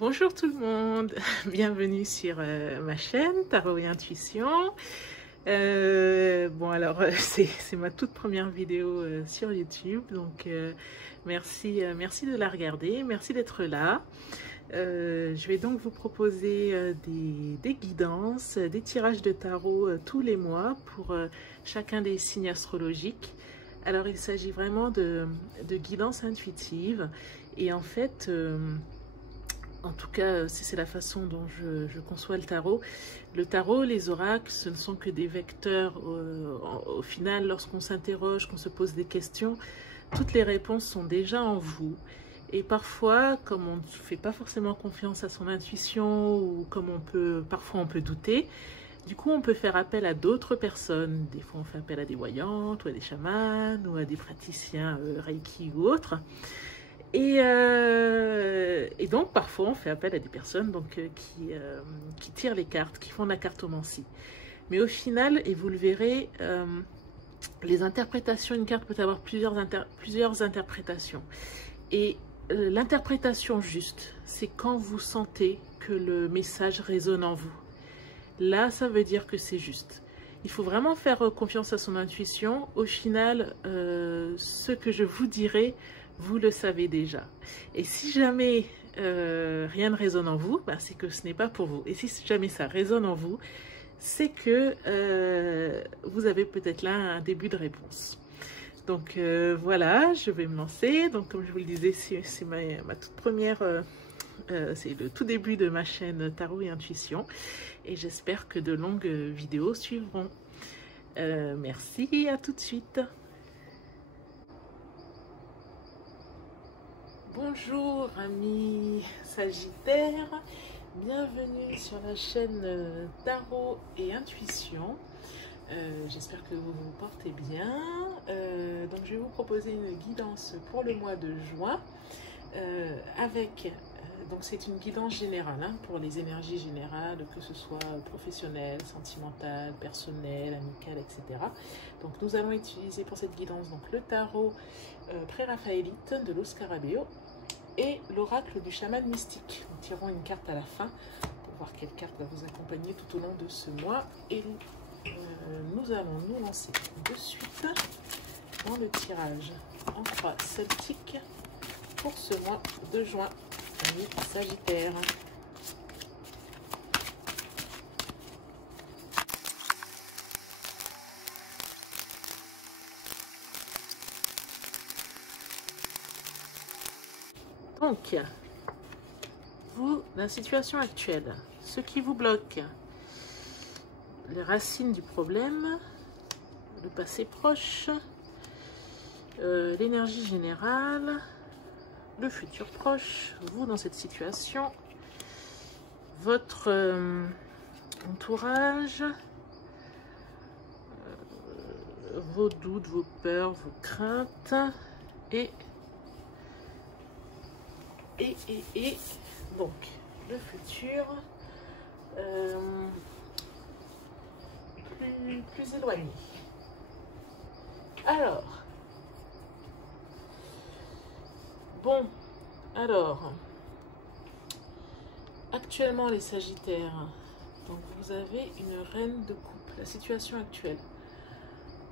Bonjour tout le monde, bienvenue sur ma chaîne Tarot et Intuition. C'est ma toute première vidéo sur YouTube, donc merci de la regarder, merci d'être là. Je vais donc vous proposer des guidances, des tirages de tarot tous les mois pour chacun des signes astrologiques. Alors il s'agit vraiment de guidances intuitives et en fait... en tout cas, c'est la façon dont je conçois le tarot. Le tarot, les oracles, ce ne sont que des vecteurs. Au final, lorsqu'on s'interroge, qu'on se pose des questions, toutes les réponses sont déjà en vous. Et parfois, comme on ne fait pas forcément confiance à son intuition, ou comme parfois on peut douter, du coup, on peut faire appel à d'autres personnes. Des fois, on fait appel à des voyantes, ou à des chamans, ou à des praticiens Reiki ou autres. Et donc, parfois, on fait appel à des personnes qui tirent les cartes, qui font de la cartomancie. Mais au final, et vous le verrez, les interprétations, une carte peut avoir plusieurs interprétations. Et l'interprétation juste, c'est quand vous sentez que le message résonne en vous. Là, ça veut dire que c'est juste. Il faut vraiment faire confiance à son intuition. Au final, ce que je vous dirai, vous le savez déjà. Et si jamais rien ne résonne en vous, bah, c'est que ce n'est pas pour vous. Et si jamais ça résonne en vous, c'est que vous avez peut-être là un début de réponse. Donc voilà, je vais me lancer. Donc comme je vous le disais, c'est ma toute première... c'est le tout début de ma chaîne Tarot et Intuition. Et j'espère que de longues vidéos suivront. Merci, à tout de suite. Bonjour amis Sagittaires, bienvenue sur la chaîne Tarot et Intuition. J'espère que vous vous portez bien. Donc je vais vous proposer une guidance pour le mois de juin donc c'est une guidance générale pour les énergies générales, que ce soit professionnelles, sentimentales, personnelles, amicales, etc. Donc nous allons utiliser pour cette guidance donc, le tarot pré-raphaélite de Los Scarabeo et l'oracle du chaman mystique. Nous tirons une carte à la fin pour voir quelle carte va vous accompagner tout au long de ce mois. Et nous allons nous lancer de suite dans le tirage en croix celtique pour ce mois de juin, amis Sagittaires. Donc, vous, la situation actuelle, ce qui vous bloque, les racines du problème, le passé proche, l'énergie générale, le futur proche, vous dans cette situation, votre entourage, vos doutes, vos peurs, vos craintes, et donc le futur plus éloigné. Alors, actuellement les Sagittaires, donc vous avez une reine de coupe, la situation actuelle.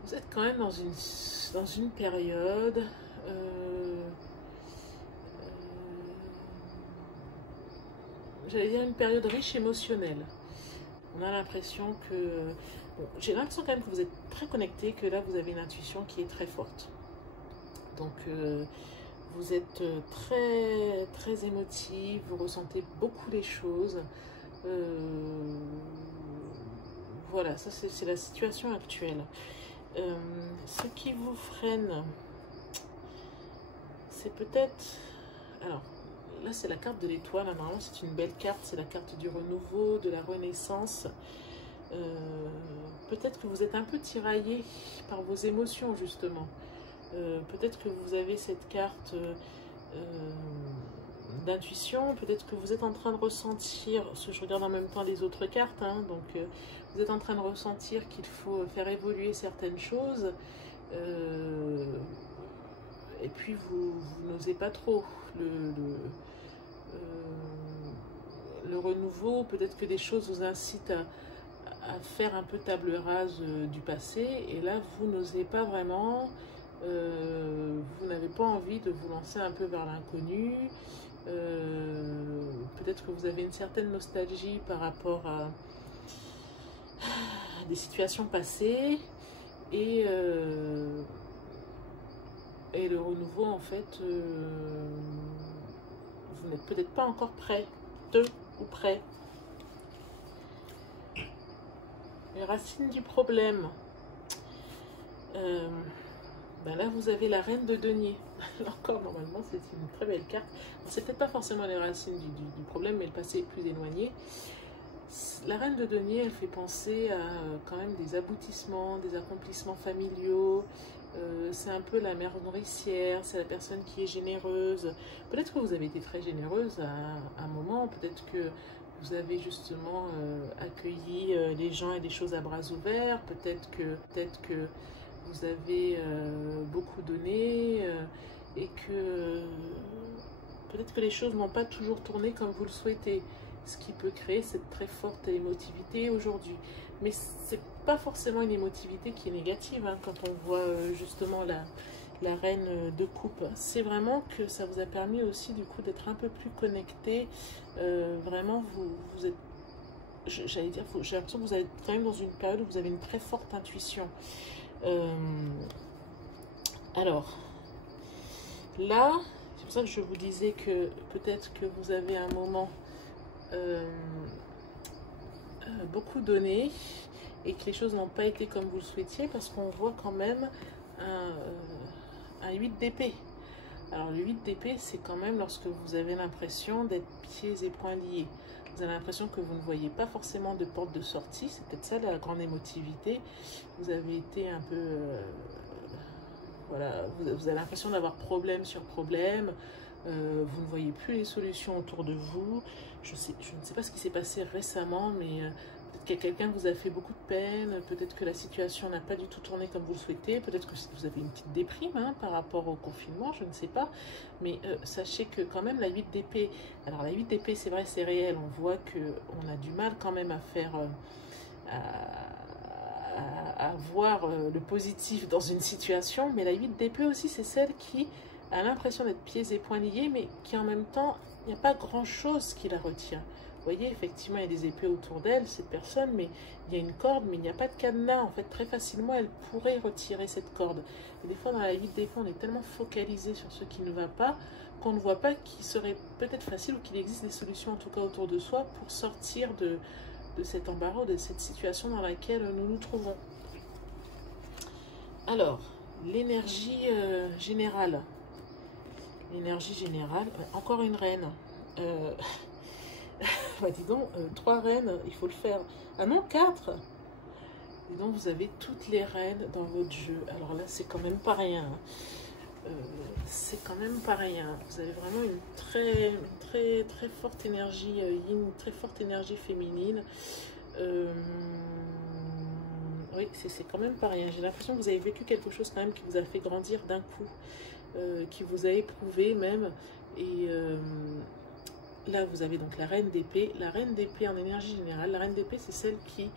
Vous êtes quand même dans une période j'allais dire une période riche émotionnelle. On a l'impression que... Bon, j'ai l'impression quand même que vous êtes très connecté, que là vous avez une intuition qui est très forte. Donc vous êtes très émotif, vous ressentez beaucoup les choses. Voilà, ça c'est la situation actuelle. Ce qui vous freine, c'est peut-être... Alors, là c'est la carte de l'étoile, normalement c'est une belle carte, c'est la carte du renouveau, de la renaissance. Peut-être que vous êtes un peu tiraillé par vos émotions justement. Peut-être que vous avez cette carte d'intuition, peut-être que vous êtes en train de ressentir, parce que je regarde en même temps les autres cartes, donc vous êtes en train de ressentir qu'il faut faire évoluer certaines choses, et puis vous n'osez pas trop. le renouveau, peut-être que des choses vous incitent à faire un peu table rase du passé, et là vous n'osez pas vraiment, vous n'avez pas envie de vous lancer un peu vers l'inconnu. Peut-être que vous avez une certaine nostalgie par rapport à des situations passées, et le renouveau, en fait, vous n'êtes peut-être pas encore prêt, ou prêt. Les racines du problème. Ben là, vous avez la reine de denier. Encore, normalement, c'est une très belle carte. C'est peut-être pas forcément les racines du problème, mais le passé est plus éloigné. La reine de denier, elle fait penser à quand même des aboutissements, des accomplissements familiaux. C'est un peu la mère nourricière, c'est la personne qui est généreuse. Peut-être que vous avez été très généreuse à un moment, peut-être que vous avez justement accueilli les gens et des choses à bras ouverts, peut-être que vous avez beaucoup donné, et que peut-être que les choses n'ont pas toujours tourné comme vous le souhaitez, ce qui peut créer cette très forte émotivité aujourd'hui. Mais c'est pas forcément une émotivité qui est négative, hein, quand on voit justement la reine de coupe. C'est vraiment que ça vous a permis aussi du coup d'être un peu plus connecté. Vraiment, vous êtes, j'allais dire, j'ai l'impression que vous êtes quand même dans une période où vous avez une très forte intuition. Alors, là, c'est pour ça que je vous disais que peut-être que vous avez un moment beaucoup donné et que les choses n'ont pas été comme vous le souhaitiez, parce qu'on voit quand même un 8 d'épée. Alors le 8 d'épée, c'est quand même lorsque vous avez l'impression d'être pieds et poings liés. Vous avez l'impression que vous ne voyez pas forcément de porte de sortie. C'est peut-être ça la grande émotivité. Vous avez été un peu... voilà, vous avez l'impression d'avoir problème sur problème. Vous ne voyez plus les solutions autour de vous. Je ne sais pas ce qui s'est passé récemment, mais peut-être qu'il y a quelqu'un qui vous a fait beaucoup de peine. Peut-être que la situation n'a pas du tout tourné comme vous le souhaitez. Peut-être que vous avez une petite déprime, hein, par rapport au confinement, je ne sais pas. Mais sachez que quand même la 8 d'épée, alors la 8 d'épée, c'est vrai, c'est réel. On voit qu'on a du mal quand même à faire... à voir le positif dans une situation. Mais la 8 d'épée aussi, c'est celle qui a l'impression d'être pieds et poings liés, mais qui en même temps, il n'y a pas grand-chose qui la retient. Vous voyez, effectivement, il y a des épées autour d'elle, cette personne, mais il y a une corde, mais il n'y a pas de cadenas. En fait, très facilement, elle pourrait retirer cette corde. Et des fois, dans la 8 d'épée, on est tellement focalisé sur ce qui ne va pas, qu'on ne voit pas qu'il serait peut-être facile, ou qu'il existe des solutions, en tout cas autour de soi, pour sortir de cet embarras, de cette situation dans laquelle nous nous trouvons. Alors, l'énergie générale. L'énergie générale, encore une reine. Bah, dis donc, 3 reines, il faut le faire. Ah non, 4. Dis donc, vous avez toutes les reines dans votre jeu. Alors là, c'est quand même pas rien. C'est quand même pas rien. Vous avez vraiment une très forte énergie yin, une très forte énergie féminine. Oui, c'est quand même pas rien. J'ai l'impression que vous avez vécu quelque chose quand même qui vous a fait grandir d'un coup, qui vous a éprouvé même. Et là, vous avez donc la reine d'épée. La reine d'épée en énergie générale. La reine d'épée, c'est celle qui...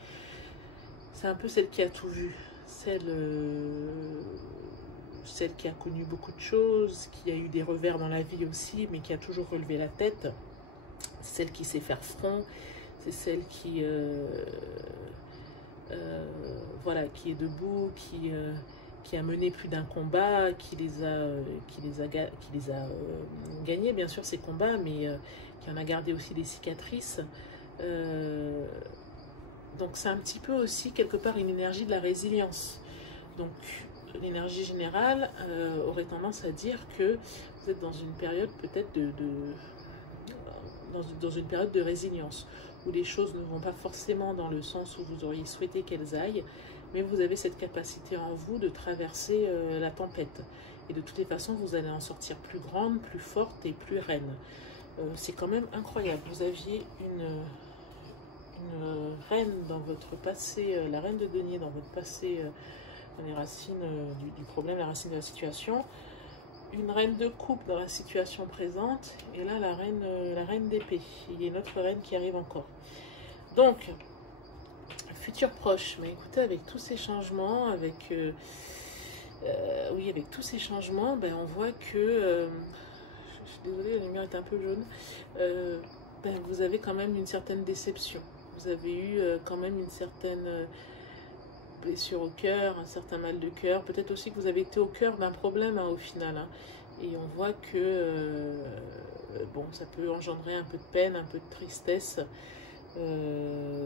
C'est un peu celle qui a tout vu. Celle qui a connu beaucoup de choses, qui a eu des revers dans la vie aussi, mais qui a toujours relevé la tête. C'est celle qui sait faire front. C'est celle qui... voilà, qui est debout, qui a mené plus d'un combat, qui les a gagnés, bien sûr, ces combats, mais qui en a gardé aussi des cicatrices. Donc c'est un petit peu aussi quelque part une énergie de la résilience. Donc l'énergie générale aurait tendance à dire que vous êtes dans une période peut-être dans une période de résilience, où les choses ne vont pas forcément dans le sens où vous auriez souhaité qu'elles aillent, mais vous avez cette capacité en vous de traverser la tempête. Et de toutes les façons, vous allez en sortir plus grande, plus forte et plus reine. C'est quand même incroyable. Vous aviez une reine dans votre passé, la reine de denier dans votre passé, dans les racines du problème, la racine de la situation. une reine de coupe dans la situation présente. Et là, la reine d'épée. Il y a une autre reine qui arrive encore. Donc, futur proche. Mais écoutez, avec tous ces changements, avec... oui, avec tous ces changements, ben, on voit que... je suis désolée, la lumière est un peu jaune. Ben, vous avez quand même une certaine déception. Vous avez eu quand même une certaine blessure au cœur, un certain mal de cœur. Peut-être aussi que vous avez été au cœur d'un problème au final. Hein. Et on voit que bon, ça peut engendrer un peu de peine, un peu de tristesse.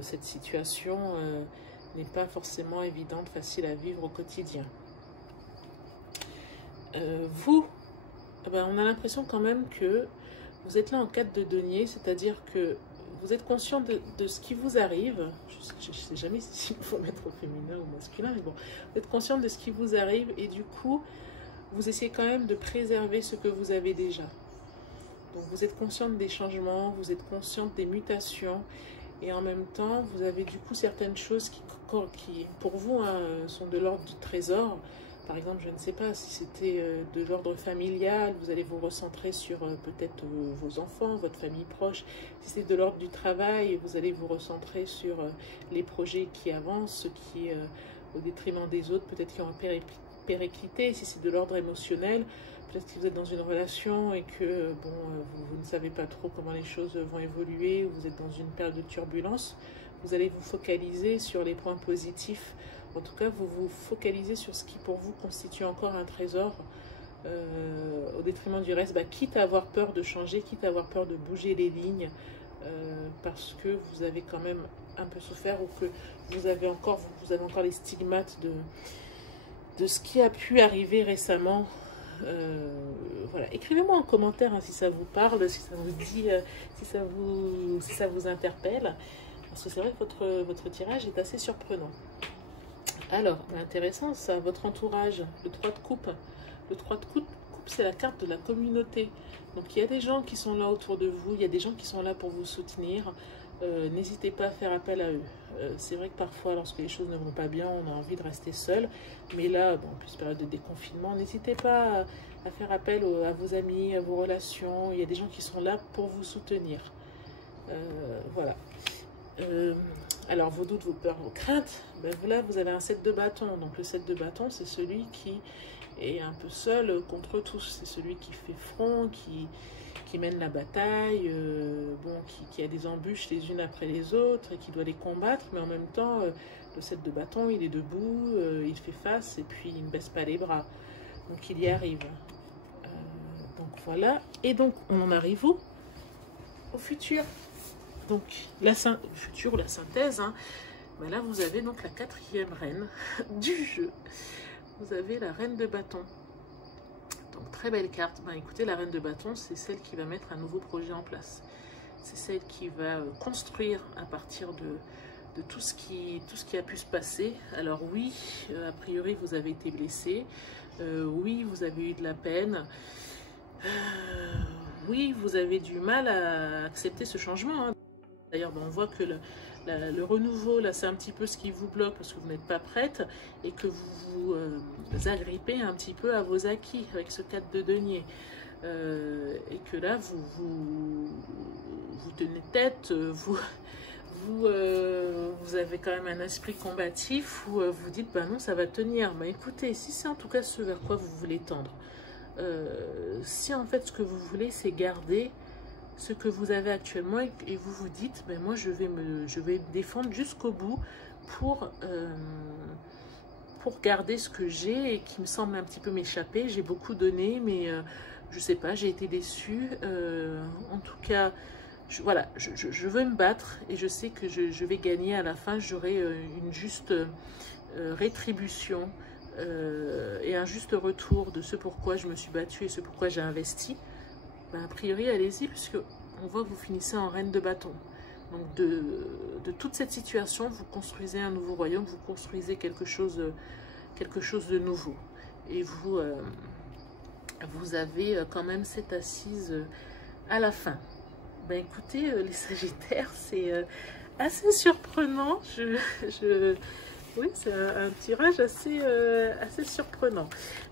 Cette situation n'est pas forcément évidente, facile à vivre au quotidien. Vous, ben, on a l'impression quand même que vous êtes là en 4 de denier, c'est-à-dire que vous êtes conscient de ce qui vous arrive. Je ne sais jamais s'il faut mettre au féminin ou au masculin, mais bon, vous êtes conscient de ce qui vous arrive et du coup, vous essayez quand même de préserver ce que vous avez déjà. Donc vous êtes consciente des changements, vous êtes consciente des mutations et en même temps, vous avez du coup certaines choses qui pour vous, hein, sont de l'ordre du trésor. Par exemple, je ne sais pas si c'était de l'ordre familial, vous allez vous recentrer sur peut-être vos enfants, votre famille proche. Si c'est de l'ordre du travail, vous allez vous recentrer sur les projets qui avancent, ceux qui, au détriment des autres, peut-être qui ont périclité. Si c'est de l'ordre émotionnel, peut-être que vous êtes dans une relation et que bon, vous ne savez pas trop comment les choses vont évoluer, ou vous êtes dans une période de turbulence, vous allez vous focaliser sur les points positifs. En tout cas, vous vous focalisez sur ce qui pour vous constitue encore un trésor au détriment du reste, bah, quitte à avoir peur de changer, quitte à avoir peur de bouger les lignes, parce que vous avez quand même un peu souffert ou que vous avez encore les stigmates de ce qui a pu arriver récemment. Voilà. Écrivez-moi en commentaire hein, si ça vous parle, si ça vous dit, si ça vous interpelle, parce que c'est vrai que votre tirage est assez surprenant. Alors, intéressant ça, votre entourage, le 3 de coupe. Le 3 de coupe, c'est la carte de la communauté. Donc, il y a des gens qui sont là autour de vous, il y a des gens qui sont là pour vous soutenir. N'hésitez pas à faire appel à eux. C'est vrai que parfois, lorsque les choses ne vont pas bien, on a envie de rester seul. Mais là, bon, en plus, période de déconfinement, n'hésitez pas à faire appel à vos amis, à vos relations. Il y a des gens qui sont là pour vous soutenir. Voilà. Alors, vos doutes, vos peurs, vos craintes, ben là, vous avez un 7 de bâton. Donc, le 7 de bâton, c'est celui qui est un peu seul contre tous. C'est celui qui fait front, qui mène la bataille, bon, qui a des embûches les unes après les autres et qui doit les combattre. Mais en même temps, le 7 de bâton, il est debout, il fait face et puis il ne baisse pas les bras. Donc, il y arrive. Donc, voilà. Et donc, on en arrive où? Au futur. Donc, le futur ou la synthèse, hein, ben là, vous avez donc la 4e reine du jeu. Vous avez la reine de bâton. Donc, très belle carte. Ben, écoutez, la reine de bâton, c'est celle qui va mettre un nouveau projet en place. C'est celle qui va construire à partir de tout ce qui a pu se passer. Alors oui, a priori, vous avez été blessé. Oui, vous avez eu de la peine. Oui, vous avez du mal à accepter ce changement, hein. D'ailleurs, on voit que le renouveau, là, c'est un petit peu ce qui vous bloque parce que vous n'êtes pas prête et que vous vous agrippez un petit peu à vos acquis avec ce 4 de denier. Et que là, vous tenez tête, vous avez quand même un esprit combatif où vous dites, bah non, ça va tenir. Bah écoutez, si c'est en tout cas ce vers quoi vous voulez tendre, si en fait ce que vous voulez, c'est garder ce que vous avez actuellement et vous vous dites, ben moi je vais me défendre jusqu'au bout pour garder ce que j'ai et qui me semble un petit peu m'échapper. J'ai beaucoup donné, mais je sais pas, j'ai été déçue. En tout cas, voilà, je veux me battre et je sais que je vais gagner à la fin. J'aurai une juste rétribution et un juste retour de ce pourquoi je me suis battue et ce pourquoi j'ai investi. Ben, a priori, allez-y, puisque on voit que vous finissez en reine de bâton. Donc, de toute cette situation, vous construisez un nouveau royaume, vous construisez quelque chose de nouveau. Et vous avez quand même cette assise à la fin. Ben, écoutez, les Sagittaires, c'est assez surprenant. Oui, c'est un tirage assez, assez surprenant.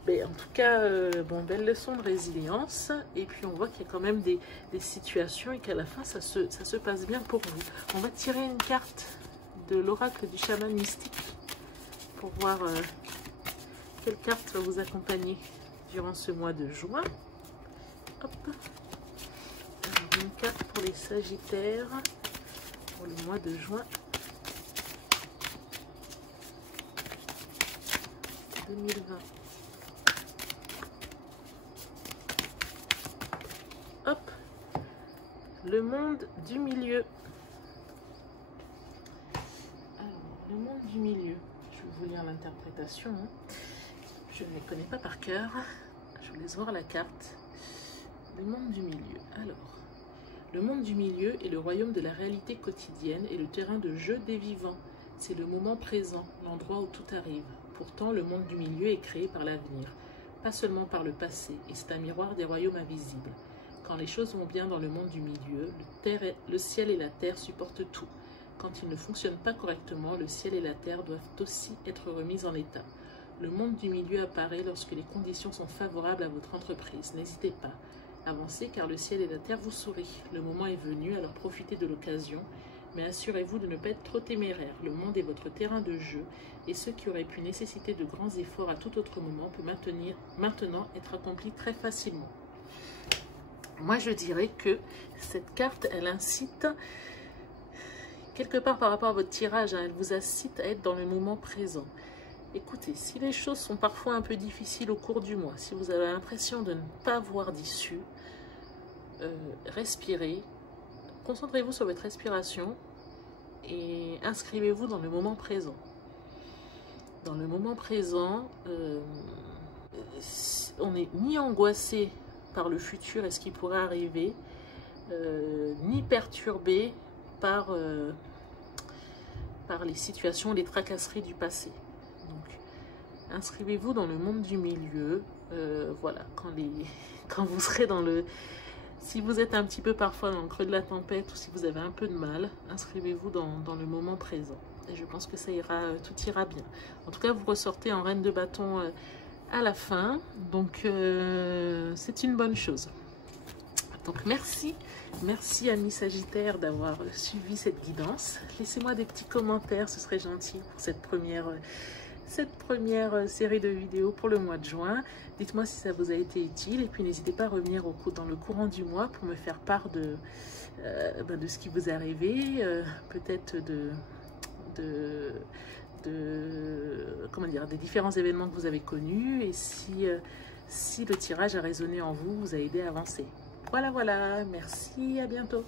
Mais en tout cas, bon, belle leçon de résilience. Et puis on voit qu'il y a quand même des situations et qu'à la fin, ça se passe bien pour vous. On va tirer une carte de l'oracle du chaman mystique pour voir quelle carte va vous accompagner durant ce mois de juin. Hop. Alors, une carte pour les Sagittaires pour le mois de juin 2020. Hop, le monde du milieu. Alors, le monde du milieu. Je vais vous lire l'interprétation. Je ne les connais pas par cœur. Je vous laisse voir la carte. Le monde du milieu. Alors, le monde du milieu est le royaume de la réalité quotidienne et le terrain de jeu des vivants. C'est le moment présent, l'endroit où tout arrive. Pourtant, le monde du milieu est créé par l'avenir, pas seulement par le passé, et c'est un miroir des royaumes invisibles. Quand les choses vont bien dans le monde du milieu, le ciel et la terre supportent tout. Quand ils ne fonctionnent pas correctement, le ciel et la terre doivent aussi être remis en état. Le monde du milieu apparaît lorsque les conditions sont favorables à votre entreprise. N'hésitez pas. Avancez car le ciel et la terre vous sourient. Le moment est venu, alors profitez de l'occasion. Mais assurez-vous de ne pas être trop téméraire. Le monde est votre terrain de jeu et ce qui aurait pu nécessiter de grands efforts à tout autre moment peut maintenant être accompli très facilement. Moi, je dirais que cette carte, elle incite, quelque part par rapport à votre tirage, hein, elle vous incite à être dans le moment présent. Écoutez, si les choses sont parfois un peu difficiles au cours du mois, si vous avez l'impression de ne pas voir d'issue, respirez. Concentrez-vous sur votre respiration et inscrivez-vous dans le moment présent. Dans le moment présent, on n'est ni angoissé par le futur et ce qui pourrait arriver, ni perturbé par les situations, les tracasseries du passé. Donc, inscrivez-vous dans le monde du milieu. Voilà, quand vous serez dans le... Si vous êtes un petit peu parfois dans le creux de la tempête ou si vous avez un peu de mal, inscrivez-vous dans le moment présent. Et je pense que ça ira, tout ira bien. En tout cas, vous ressortez en reine de bâton à la fin. Donc, c'est une bonne chose. Donc, merci. Merci amis Sagittaires d'avoir suivi cette guidance. Laissez-moi des petits commentaires, ce serait gentil pour cette première série de vidéos pour le mois de juin. Dites-moi si ça vous a été utile et puis n'hésitez pas à revenir dans le courant du mois pour me faire part de ce qui vous est arrivé, peut-être comment dire, des différents événements que vous avez connus et si le tirage a résonné en vous, vous a aidé à avancer. Voilà, merci, à bientôt.